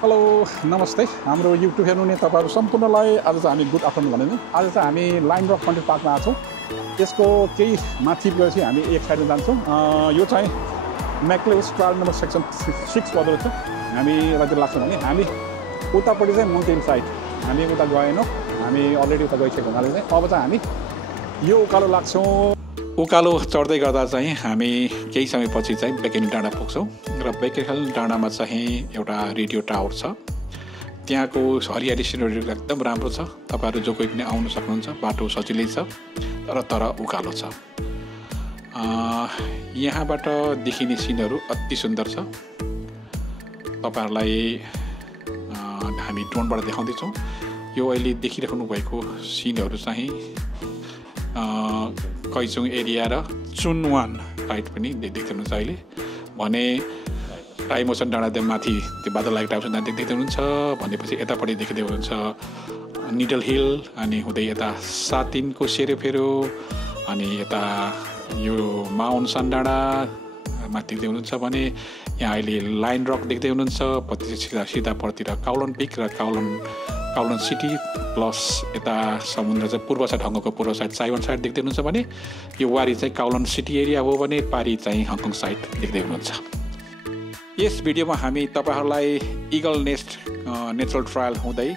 Hello नमस्ते हाम्रो YouTube हेर्नुहुने तपाईँहरू सम्पूर्णलाई आज चाहिँ हामी गुड आफ्टरनुन भनेको आज चाहिँ हामी लाइन रक कन्ट्री पार्कमा आएको छौँ। यसको केही माथि गएपछि हामी एक साइडमा जान्छौँ। यो चाहिँ म्याक्ले ट्रायल नम्बर सेक्सन 6 पर्दो रहेछ। हामी कति लाग्छौँ भने हामी उतापट्टि चाहिँ माउन्टेन साइड हामी उता गएनौँ, हामी अलरेडी उता गइसकेको हुनाले चाहिँ अब चाहिँ हामी यो उकालो लाग्छौँ। उकालो चढ्दै गर्दा चाहिँ हामी केही समयपछि चाहिँ बेकेन डाँडा पुग्छौँ र बेकेन डाँडामा चाहिँ एउटा रेडियो टावर छ। त्यहाँको हरियाली सिनरी एकदम राम्रो छ। तपाईँहरू जो कोही पनि आउन सक्नुहुन्छ, बाटो सजिलै छ तर उकालो छ। यहाँबाट देखिने सिनहरू अति सुन्दर छ। तपाईँहरूलाई हामी ड्रोनबाट देखाउँदैछौँ। यो अहिले देखिराख्नु भएको सिनहरू चाहिँ कैचुङ एरिया र चुनवान साइड पनि देख्दै हुनुहुन्छ। अहिले भने टाइमोसन डाँडा माथि त्यो बादल लागेको टाइमोसन डाँडा देख्दै हुनुहुन्छ। भनेपछि यतापट्टि देख्दै हुनुहुन्छ निडल हिल, अनि हुँदै यता सातिनको सेरोफेरो, अनि यता यो माउन्ट सन डाँडा माथि देख्दै हुनुहुन्छ। भने यहाँ अहिले लाइन रक देख्दै हुनुहुन्छ। पछि सिधापट्टितिर काउलन पिक र काउलन सिटी प्लस यता समुद्र चाहिँ पूर्व साइड, हङकङको पूर्व साइड साइवन साइड देख्दै हुनुहुन्छ। भने यो वारी चाहिँ काउलन सिटी एरिया हो भने पारी चाहिँ हङकङ साइड देख्दै हुनुहुन्छ। यस भिडियोमा हामी तपाईँहरूलाई इगल नेस्ट नेचरल ट्रायल हुँदै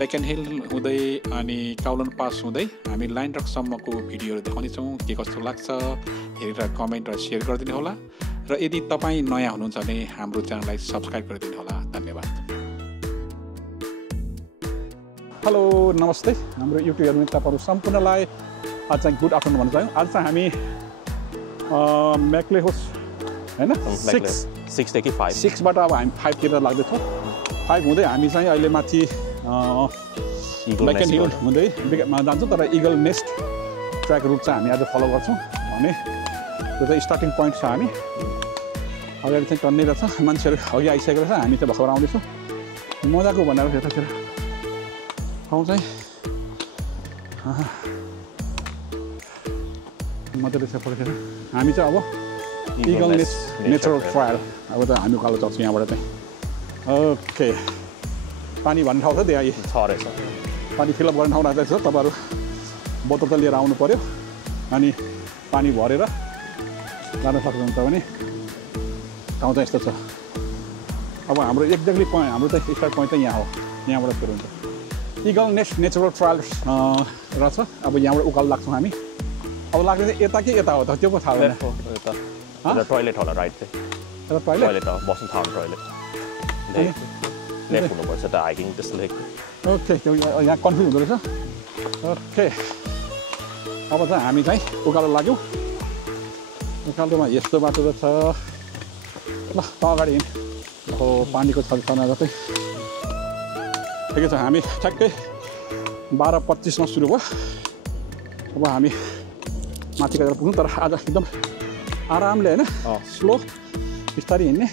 बेकेन हिल हुँदै अनि काउलन पास हुँदै हामी लाइन रकसम्मको भिडियोहरू देखाउनेछौँ। के कस्तो लाग्छ हेरेर कमेन्ट र सेयर गरिदिनु होला र यदि तपाईँ नयाँ हुनुहुन्छ भने हाम्रो च्यानललाई सब्सक्राइब गरिदिनु होला। धन्यवाद। हेलो नमस्ते हाम्रो युट्युब हेर्नु तपाईँहरू सम्पूर्णलाई आज चाहिँ गुड आफ्टरनुन भन्न चाहन्छु। आज चाहिँ हामी म्याक्ले होस् होइन 6देखि 5 6बाट अब हामी 5 तिर लाग्दैछौँ। 5 हुँदै हामी चाहिँ अहिले माथि बेकेन हिल हुँदै जान्छौँ। तर इगल नेस्ट ट्र्याक रुट चाहिँ हामी आज फलो गर्छौँ। भने त्यो चाहिँ स्टार्टिङ पोइन्ट छ। हामी अगाडि चाहिँ टन्नै रहेछ, मान्छेहरू अघि आइसकेको रहेछ, हामी चाहिँ भर्खर आउँदैछौँ। मजाको भनेर यतातिर ठाउँ चाहिँ मजाले छ परेर हामी चाहिँ अब इगल नेचरल ट्रायल अब त हामी उकालो चढ्छौँ यहाँबाट चाहिँ। ओके, पानी भन्ने ठाउँ छ त्यहाँ छ रहेछ। पानी फिलअप गर्ने ठाउँ राख्दैछ। तपाईँहरू बोतल त लिएर आउनु पऱ्यो अनि पानी भरेर जान सक्नुहुन्छ। भने ठाउँ चाहिँ यस्तो छ। अब हाम्रो एक्ज्याक्टली हाम्रो चाहिँ स्टार्ट पोइन्ट चाहिँ यहाँ हो। यहाँबाट सुरु हुन्छ इगल नेस्ट नेचरल ट्रायल रहेछ। अब यहाँबाट उकालो लाग्छौँ हामी। अब लाग्ने चाहिँ यता कि यता हो त त्यो पो थाहा हुँदैन। टोइलेट होला राइट चाहिँ टोइलेट हो, बस्नु थाहा टोइलेट लेफ्ट हुनुपर्छ त हाइकिङ त्यस्तो लेख्नु। ओके, त्यो यहाँ कन्फ्युज हुँदो रहेछ। ओके, अब चाहिँ हामी चाहिँ उकालो लाग्यौँ। उकालोमा यस्तो बाटो रहेछ। ल त अगाडि हिँड। हो पानीको छलछना जस्तै ठिकै छ। हामी ठ्याक्कै 12:25मा सुरु भयो। अब हामी माथि गएर पुग्छौँ। तर आज एकदम आरामले होइन, स्लो बिस्तारै हिँड्ने।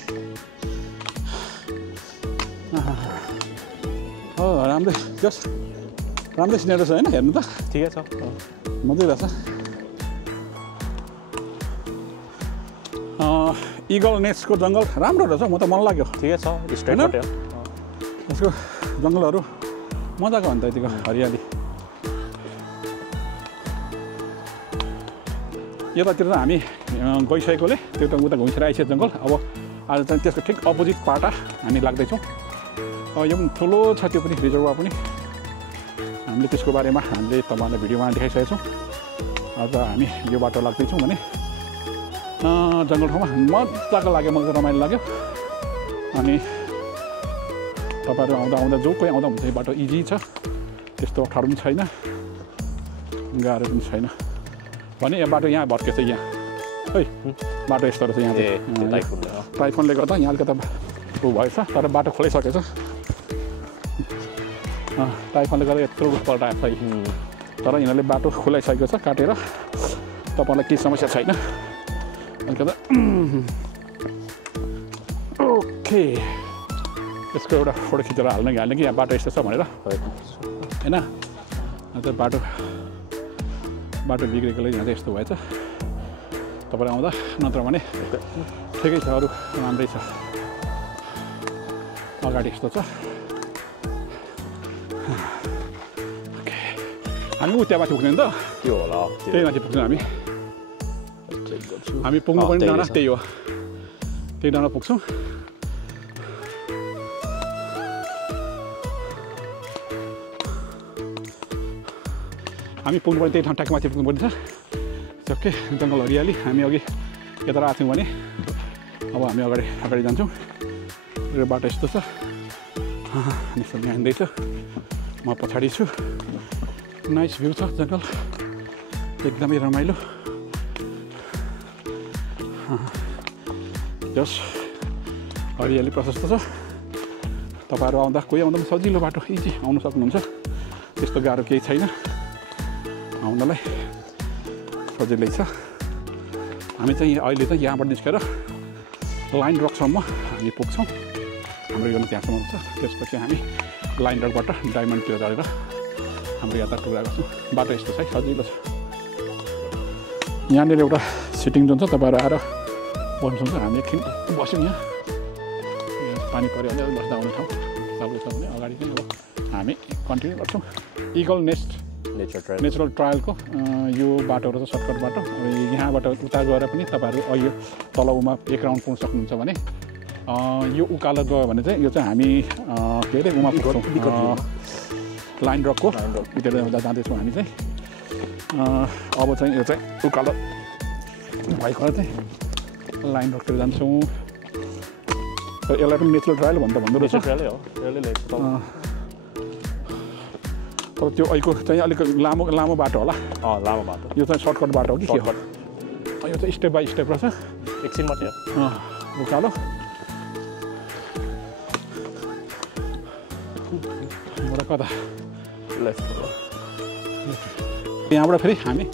राम्रै जस राम्रै सिनेरी छ होइन, हेर्नु त ठिकै छ, मजै रहेछ। इगल नेस्टको जङ्गल राम्रो रहेछ, म त मन लाग्यो। ठिकै छ, स्ट्रेट हो यसको जङ्गलहरू मजाको हुन्छ। यतिको हरियाली यतातिर त हामी गइसकेकोले त्यो त उता घुमिसकेर आइसक्यो जङ्गल। अब आज चाहिँ त्यसको ठिक अपोजिट पाटा हामी लाग्दैछौँ। यो पनि ठुलो छ, त्यो पनि रिजर्भर पनि। हामीले त्यसको बारेमा हामीले तपाईँहरूलाई भिडियोमा देखाइसकेको छौँ। आज हामी यो बाटो लाग्दैछौँ। भने जङ्गल ठाउँमा मजाको लाग्यो, मलाई रमाइलो लाग्यो। अनि तपाईँहरू आउँदा जो कोही आउँदा हुन्छ, यो बाटो इजी छ, त्यस्तो अप्ठ्यारो पनि छैन, गाह्रो पनि छैन। भने यो बाटो यहाँ भत्केछ। यहाँ है बाटो यस्तो रहेछ। यहाँ टाइफोनले गर्दा यहाँ अलिकति ऊ भएछ, तर बाटो खोलिसकेछ। टाइफोनले गर्दा यत्रो पल्टाएको छ। तर यिनीहरूले बाटो खोलाइसकेको छ काटेर। तपाईँलाई केही समस्या छैन अलिकति। ओके, यसको एउटा फोटो खिचेर हाल्ने कि यहाँ बाटो यस्तो छ भनेर होइन। अन्त बाटो बिग्रेकोले यहाँ चाहिँ यस्तो भएछ। तपाईँहरू आउँदा नत्र भने ठिकै छ, अरू राम्रै छ। अगाडि यस्तो छ ओके हामी उ त्यहाँ माथि पुग्ने नि त त्यो होला त्यही माथि पुग्छौँ हामी पुग्नु पर्ने डाँडा त्यही हो त्यही डाँडा पुग्छौँ हामी पुग्नुपर्ने त्यही ठाउँ ट्याक माथि पुग्नुपर्ने छ ओके जङ्गल हरियाली हामी अघि यता आएको थियौँ भने अब हामी अगाडि जान्छौँ यो बाटो यस्तो छ यस्तो हिँड्दैछ म पछाडि छु नाइस भ्यू छ जङ्गल एकदमै रमाइलो जस हरियाली प्रशस्त छ तपाईँहरू आउँदा कोही आउँदा पनि सजिलो बाटो इजी आउनु सक्नुहुन्छ त्यस्तो गाह्रो केही छैन आउनलाई सजिलै छ हामी चाहिँ अहिले चाहिँ यहाँबाट निस्केर लाइन रकसम्म हामी पुग्छौँ हाम्रो यो त्यहाँसम्म हुन्छ त्यसपछि हामी लाइन रकबाट डायमन्डतिर झरेर हाम्रो यात्रा पुरा गर्छौँ बाटो यस्तो छ सजिलो छ यहाँनिर एउटा सिटिङ जोन छ तपाईँहरू आएर बस्नु सक्नुहुन्छ हामी एकछिन बस्यौँ यहाँ पानी पऱ्यो भने बस्दा आउने ठाउँ सबै छ भने अगाडि चाहिँ अब हामी कन्टिन्यू गर्छौँ इगल नेस्ट नेचरल ट्रायलको यो बाटोहरू छ सर्टकट बाटो यहाँबाट उता गएर पनि तपाईँहरू यो तल उमा एक राउन्ड पुग्न सक्नुहुन्छ भने यो उकालो गयो भने चाहिँ यो चाहिँ हामी के अरे उमा पुग्छौँ लाइन रकको उतिर जाँदैछौँ हामी चाहिँ अब चाहिँ यो चाहिँ उकालो भइकन चाहिँ लाइन रकतिर जान्छौँ यसलाई पनि नेचरल ट्रायल भन्दो रहेछ तर त्यो अहिलेको चाहिँ अलिक लामो बाटो होला लामो बाटो यो चाहिँ सर्टकट बाटो हो कि के हो यो चाहिँ स्टेप बाई स्टेप रहेछ एकछिन मात्रै उकालो कता यहाँबाट फेरि हामी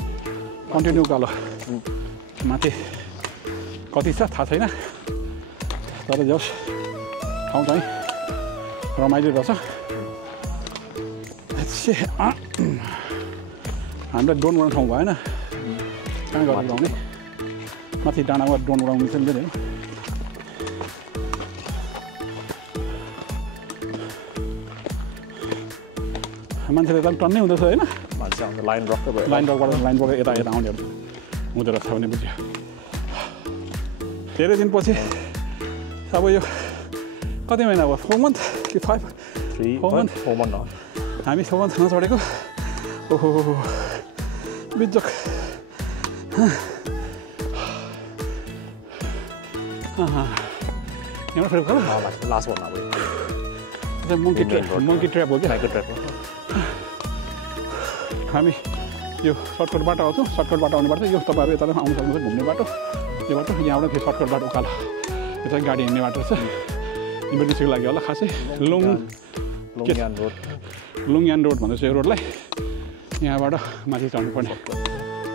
कन्टिन्यू उकालो माथि कति छ थाहा छैन तर जस ठाउँ चाहिँ रमाइलो रहेछ हामीलाई ड्रोन उडाउने ठाउँ भएन कहाँ गरेर उडाउने माथि डाँडामा ड्रोन उडाउनु चाहिँ नि मान्छेले एकदम टन्नै हुँदैछ होइन लाइन रकबाट लाइनबाट यता आउनेहरू हुँदो रहेछ भने बुझ्यो धेरै दिनपछि अब यो कति महिना भयो 4 मन्थ कि 5 4 मन्थ हामी 4 मन्थ नचढेको ओहो बिजोक यहाँ फेरि उकालो लास्ट भन्नु अब मङ्की ट्र्याप हो कि ट्र्याप हामी यो सर्टकट बाटो आउँछौँ सर्टकट बाटो आउने बाटो यो तपाईँहरू यता आउनु सक्नुहुन्छ घुम्ने बाटो यो बाटो यहाँबाट फेरि सर्टकट बाटो उकालो यो चाहिँ गाडी हिँड्ने बाटो छ इमर्जेन्सीको लागि होला खासै लुङयान रोड भन्दैछ यो रोडलाई यहाँबाट माथि चढ्नुपर्ने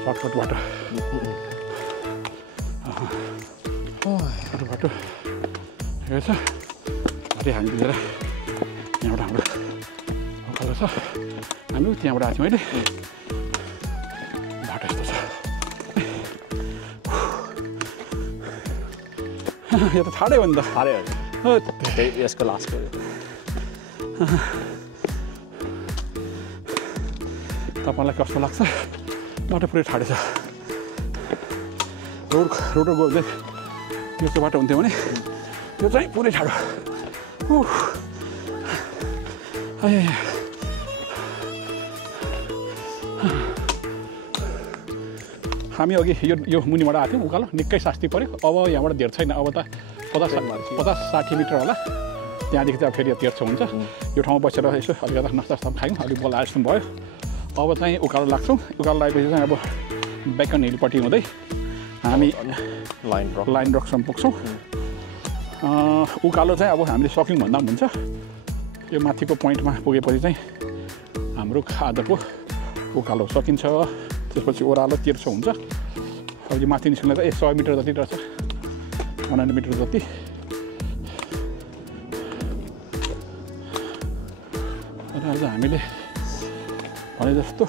सर्टकट बाटो बाटो यो छ घरि हामी लिएर यहाँबाट हाम्रो उकालो छ हामी त्यहाँबाट आएको थियौँ अहिले बाटो यस्तो छ यो त ठाडै हो नि त यसको लास्टको तपाईँलाई कस्तो लाग्छ बाटो पुरै ठाडै छ रोड गयो भने यस्तो बाटो हुन्थ्यो भने त्यो चाहिँ पुरै ठाडो हामी अघि यो मुनिबाट आएको थियौँ उकालो निकै शास्ति पऱ्यो अब यहाँबाट धेर छैन अब त 50-60 मिटर होला त्यहाँदेखि चाहिँ फेरि तेर्सो हुन्छ यो ठाउँमा बसेर यसो अलिकति नास्ता खायौँ अलिक बोला जस्तो भयो अब चाहिँ उकालो लाग्छौँ उकालो लागेपछि चाहिँ अब बेकन हिलपट्टि हुँदै हामी लाइन रकसम्म पुग्छौँ उकालो चाहिँ अब हामीले सक्यौँ भन्दा पनि हुन्छ यो माथिको पोइन्टमा पुगेपछि चाहिँ हाम्रो आजको उकालो सकिन्छ त्यसपछि ओह्रालो तेर्सो हुन्छ अब यो माथि निस्किँदा चाहिँ 100 मिटर जति रहेछ 100 मिटर जति आज हामीले भने जस्तो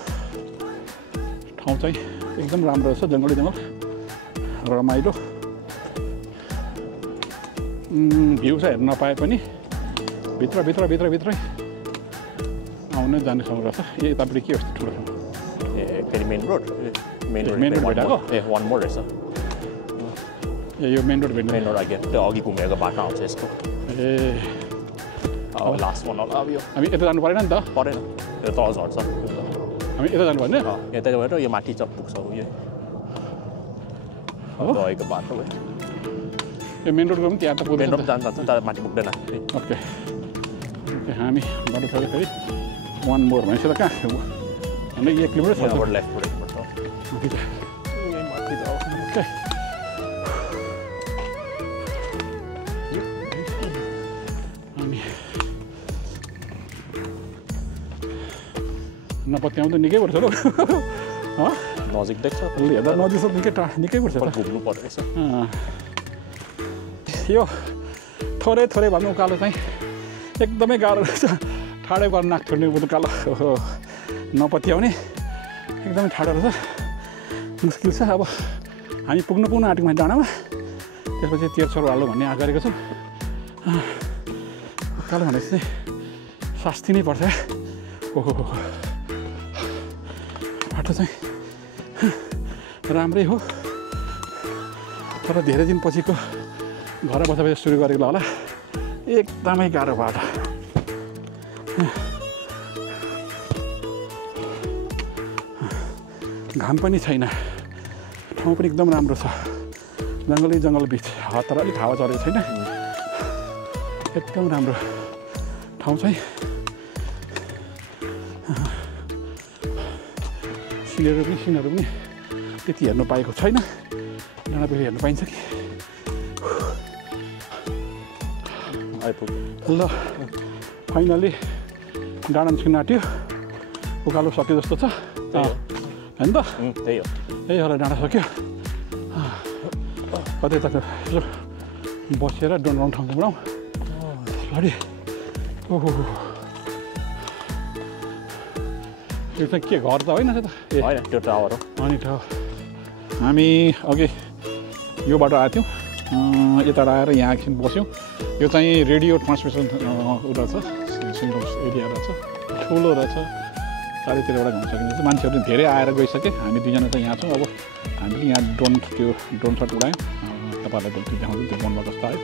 ठाउँ चाहिँ एकदम राम्रो रहेछ जङ्गली जङ्गल रमाइलो भ्यू चाहिँ हेर्न नपाए पनि भित्रै आउन जाने ठाउँ रहेछ यतापट्टि के यस्तो ठुलो ठाउँ फेरि मेन रोड main road भेटाएको? वान मोर रहेछ यो मेन रोड भेट्नु मेन रोड अघि त्यो अघि घुमेको बाटो आउँछ यसको ए अब लास्ट वान होला अब यो हामी यता जानु परेन नि त परेन यो तल झर्छ हामी यता जानु पर्ने यता गएर यो माथि चप पुग्छ यो गएको बाटो हो यो मेन रोडको पनि त्यहाँ त मेन पुग्दैन रोड जान्छ तर माथि पुग्दैन ओके हामी बाटो छोडेर फेरि वान मोर भनेपछि त कहाँ हाम्रो 1 किलोमिटर छ यहाँबाट लेफ्टबाट हिँड्नुपर्छ ओके अनि नपत्याउँदा निकै पर्छ ल नजिक देख्छ हेर्दा नजिक निकै पर्छ घुम्नु पर्यो रहेछ यो थोरै भन्नु उकालो चाहिँ एकदमै गाह्रो रहेछ ठाडो गर्न नाक छोड्ने उकालो नपत्याउने एकदमै ठाडो रहेछ मुस्किल छ अब हामी पुग्नु आँटेको डाँडामा त्यसपछि तेर्छोर हाल्नु भन्ने आश गरेको छौँ उकालो भनेपछि चाहिँ शास्ति नै पर्छ ओहो बाटो चाहिँ राम्रै हो तर धेरै दिन पछिको घर बसा सुरु गरेको होला एकदमै गाह्रो बाटो घाम पनि छैन ठाउँ पनि एकदम राम्रो छ जङ्गल बिच तर अलिक हावा चलेको छैन एकदम राम्रो ठाउँ चाहिँ सिनहरू पनि त्यति हेर्नु पाएको छैन डाँडापछि हेर्नु पाइन्छ कि ल फाइनली डाँडा छिन आँट्यो उकालो सक्यो जस्तो छ होइन त त्यही हो यही होला डाँडा सक्यो कतै त यसो बसेर डोनराउन ठाउँ घुमाउँ अलि ओहो यो चाहिँ के घर त होइन त ए होइन त्यो टावर हो अनि त हामी अघि यो बाटो आएको थियौँ यता आएर यहाँ एकछिन बस्यौँ यो चाहिँ रेडियो ट्रान्समिसन उ रहेछ एरिया रहेछ ठुलो रहेछ चारैतिरबाट घुम्न सकिन्छ मान्छेहरू धेरै आएर गइसके हामी दुईजना चाहिँ यहाँ छौँ अब हामीले यहाँ ड्रोन सट उडायौँ तपाईँहरूलाई त्यो देखाउँछु त्यो ड्रोनमा कस्तो आयो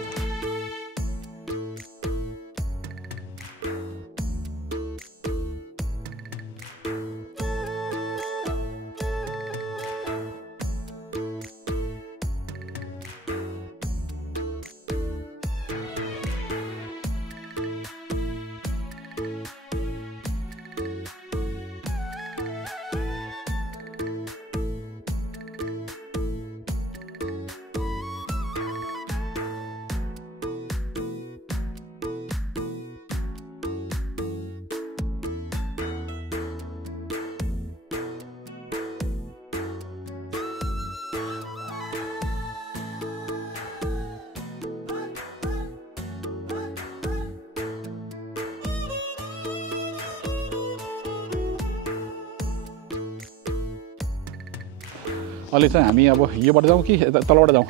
अहिले चाहिँ हामी अब योबाट जाउँ कि तलबाट जाउँ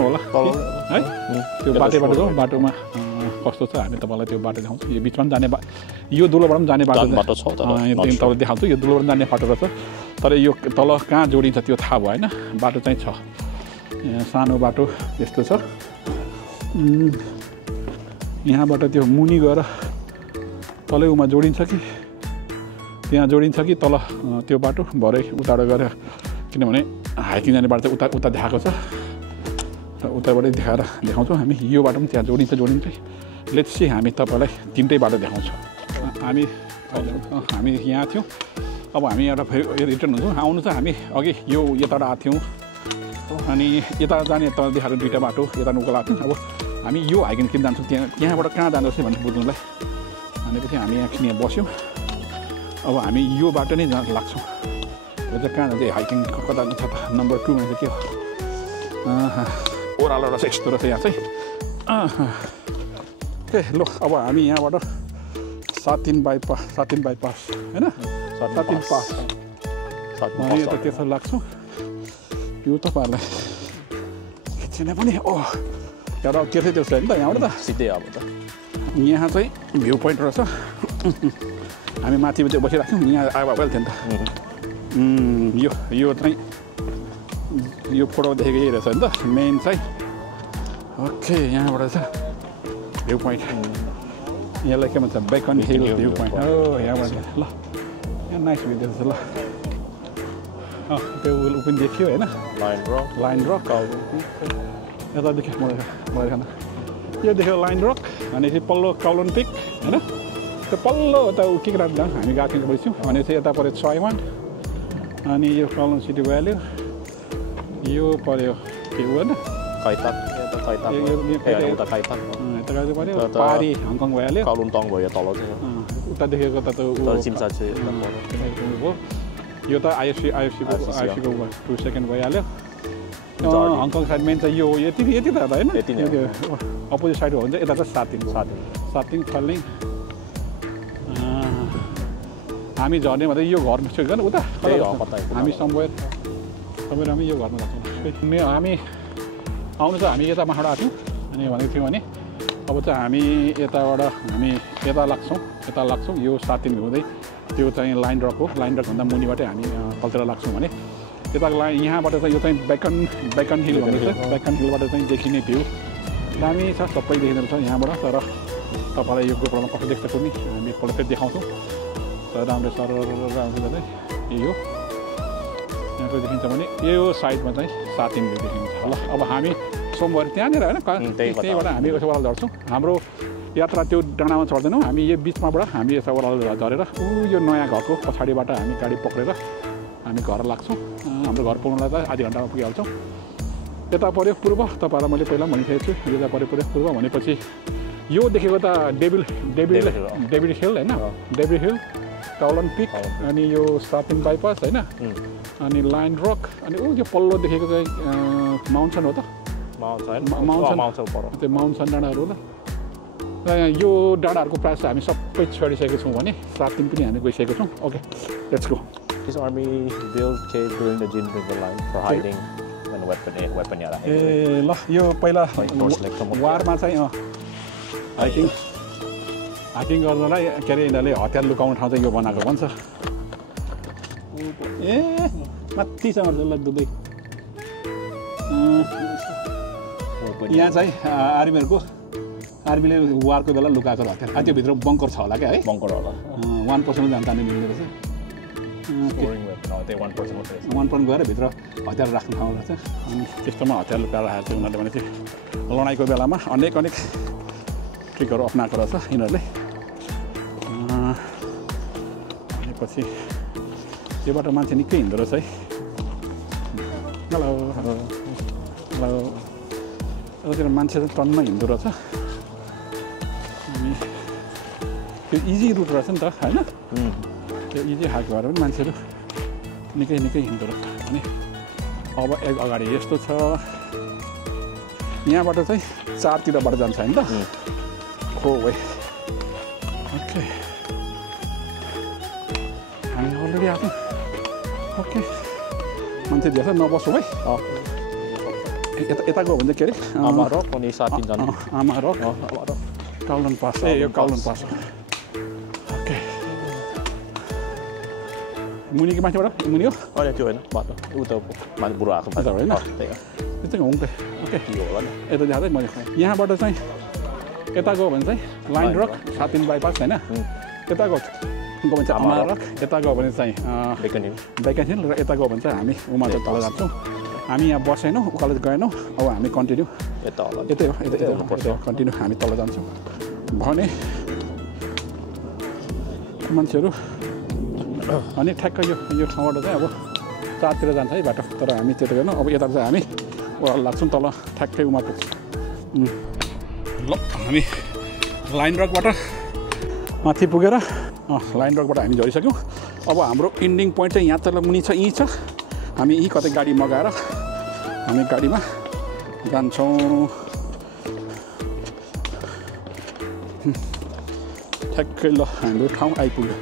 होला है त्यो बाटोबाट जाउँ बाटोमा कस्तो छ हामी तपाईँलाई त्यो बाटो देखाउँछौँ यो बिचमा पनि जाने यो दुलोबाट पनि जाने बाटो छ तपाईँलाई देखाउँछु यो दुलोबाट जाने बाटो रहेछ तर यो तल कहाँ जोडिन्छ त्यो थाहा भएन बाटो चाहिँ छ सानो बाटो यस्तो छ यहाँबाट त्यो मुनि गएर तलै उमा जोडिन्छ कि त्यहाँ जोडिन्छ कि तल त्यो बाटो भरे उताबाट गएर किनभने हाइकिङ जाने बाटो चाहिँ उता देखाएको छ र उताबाटै देखाउँछौँ हामी यो बाटो पनि त्यहाँ जोडिन्छ लेट्स सी हामी तपाईँलाई तिनटै बाटो देखाउँछौँ हामी यहाँ थियौँ अब हामी एउटा फेरि रिटर्न हुन्छौँ आउनु चाहिँ हामी अघि यो यताबाट आएको थियौँ अनि यता जाने तल देखाएर दुईवटा बाटो यता उकालो आएको थियौँ अब हामी यो हाइकिङ किन जान्छौँ त्यहाँबाट कहाँ जाँदैछ भनेर बुझ्नुलाई भनेपछि हामी एकछिन यहाँ बस्यौँ अब हामी यो बाटो नै लाग्छौँ यो चाहिँ कहाँ जान्छ हाइकिङ कता छ त नम्बर 2 मा चाहिँ के हो ओह्रालो रहेछ यस्तो रहेछ यहाँ चाहिँ ए ल अब हामी यहाँबाट 7 बाइपास होइन 7 पास हामी यता त्यसो लाग्छौँ यो तपाईँहरूलाई खिच्ने पनि एउटा त्यसै त्यो छ नि त यहाँबाट त सिधै अब त यहाँ चाहिँ भ्यू पोइन्ट रहेछ हामी माथि बसिराख्यौँ यहाँ आएको भइहाल्थ्यो नि त यो चाहिँ यो फोटो देखेको यही रहेछ नि त मेन चाहिँ ओके यहाँबाट छ भ्यू पोइन्ट यसलाई के भन्छ बेकन हिल भ्यू पोइन्ट हो यहाँबाट ल यहाँ नाइस भ्यू देख्छ ल त्यो ऊ पनि देखियो होइन लाइन रक यता देख्यो मलाई खाना यो देख्यो लाइन रक अनि चाहिँ पल्लो काउलोन पिक होइन त्यो पल्लो यता के राख्दा हामी गएको बस्यौँ अनि चाहिँ यता पऱ्यो चाइवान अनि यो काउलोन सिटी भ्याल्यु यो पऱ्यो के हो होइन पारी हङकङ भइहाल्यो कालिम्पोङ भयो तल चाहिँ उता देखेको त हो यो त आइएफसीको 2 सेकेन्ड भइहाल्यो हङकङ साइड मेन चाहिँ यो यति त होइन अपोजिट साइड हो भने चाहिँ यता चाहिँ सातिङ फल्लिङ हामी झर्ने भन्दा यो घर छेउ न उता हामी समवेयर हामी यो घरमा लाग्छौँ हामी आउनु चाहिँ हामी यता माबाट आएको थियौँ अनि भनेको थियौँ भने अब चाहिँ हामी यताबाट हामी यता लाग्छौँ यो सातिङ हुँदै त्यो चाहिँ लाइन रक हो लाइन रकभन्दा मुनिबाटै हामी तलतिर लाग्छौँ भने यता यहाँबाट चाहिँ यो चाहिँ बेकन हिल भन्ने छ बेकन हिलबाट चाहिँ देखिने भ्यू दामी छ सबै देखिँदो रहेछ यहाँबाट तर तपाईँलाई यो गोप्रोमा कसो देख्छ पनि हामी एकपल्ट फेरि देखाउँछौँ तर राम्रो सर आउँछ चाहिँ यो यहाँको देखिन्छ भने यो साइडमा चाहिँ सातिङ भ्यू देखिन्छ ल अब हामी सोमबार त्यहाँनिर होइन त्यहीबाट हामी यसो ओह्रालो झर्छौँ हाम्रो यात्रा त्यो डाँडामा चढ्दैनौँ हामी यो बिचमाबाट हामी यसो ओह्रालो झरेर यो नयाँ घरको पछाडिबाट हामी गाडी पक्रेर हामी घर लाग्छौँ हाम्रो घर पुग्नलाई त आधी घन्टामा पुगिहाल्छौँ यता पऱ्यो पूर्व तपाईँहरूलाई मैले पहिला भनिसकेको छु यता पऱ्यो पूर्व भनेपछि यो देखेको त डेभिल हिल होइन डेभिल हिल काउलोन पिक अनि यो सातिङ बाइपास होइन अनि लाइन रक अनि यो पल्लो देखेको चाहिँ माउन्टेन हो त त्यो माउन्टेन डाँडाहरू हो त यो डाँडाहरूको प्रायः हामी सबै छोडिसकेको छौँ भने सातिङ पनि हामी गइसकेको छौँ okay let's go This army built cave during the Jin River line for hiding when weapon era. ए ल यो पहिला वारमा चाहिँ हाइकिङ गर्नलाई के अरे यिनीहरूले हतियार लुकाउने ठाउँ चाहिँ यो बनाएको भन्छ ए माथिसम्म ल दुबई यहाँ चाहिँ आर्मीले वारको बेला लुकाएको हतियार त्योभित्र बङ्कर छ होला क्या है बङ्कर होला 1% जानतानी मिल्दो रहेछ 1% गएर भित्र हतियार राख्ने ठाउँ रहेछ अनि त्यस्तोमा हतियार लुकाएर राखेको थियो उनीहरूले भने चाहिँ लडाइँको बेलामा अनेक ट्रिकहरू अप्नाएको रहेछ यिनीहरूले भनेपछि त्योबाट मान्छे निकै हिँड्दो रहेछ है हेलो यतातिर मान्छे चाहिँ टनमा हिँड्दो रहेछ अनि त्यो इजी रुट रहेछ नि त होइन त्यो इजी हाक भएर पनि मान्छेहरू निकै हिँड्दो रहेछ अनि अब अगाडि यस्तो छ यहाँबाट चाहिँ चारतिरबाट जान्छ होइन त हो भाइ ओके हामी अलरेडी आएको ओके मान्छे धेरै नबस्छौँ है यता गयो भने चाहिँ के अरे आमा रक अनि सातिङजना आमा रक काउलोन पास यो काउलोन पास ओके मुनिको माथिबाट मुनि हो होइन त्यो होइन बाटो उता माथि बुढो आएको होइन त्यो चाहिँ होम पे ओके होला नि यता जाँदै मैले यहाँबाट चाहिँ यता गयो भने चाहिँ लाइन रक सातिङ बाइपास होइन यता गयो भने चाहिँ आमा रक यता गयो भने चाहिँ बेकन हिल र यता गयो भने चाहिँ हामी उमाल तल जान्छौँ हामी यहाँ बसेनौँ उकालो गएनौँ अब हामी कन्टिन्यू यता होला यतै हो यता कन्टिन्यू हामी तल जान्छौँ भने मान्छेहरू अनि ठ्याक्क यो ठाउँबाट चाहिँ अब चारतिर जान्छ है बाटो तर हामी त्यता गएनौँ अब यता चाहिँ हामी ओह्रालो लाग्छौँ तल ठ्याक्कै उमा पुग्छौँ ल हामी लाइन रकबाट माथि पुगेर लाइन रकबाट हामी झरिसक्यौँ अब हाम्रो इन्डिङ पोइन्ट चाहिँ यहाँ तल मुनि छ यहीँ छ हामी यहीँ कतै गाडी मगाएर हामी गाडीमा जान्छौँ ठ्याक्कै ल हाम्रो ठाउँ आइपुग्यो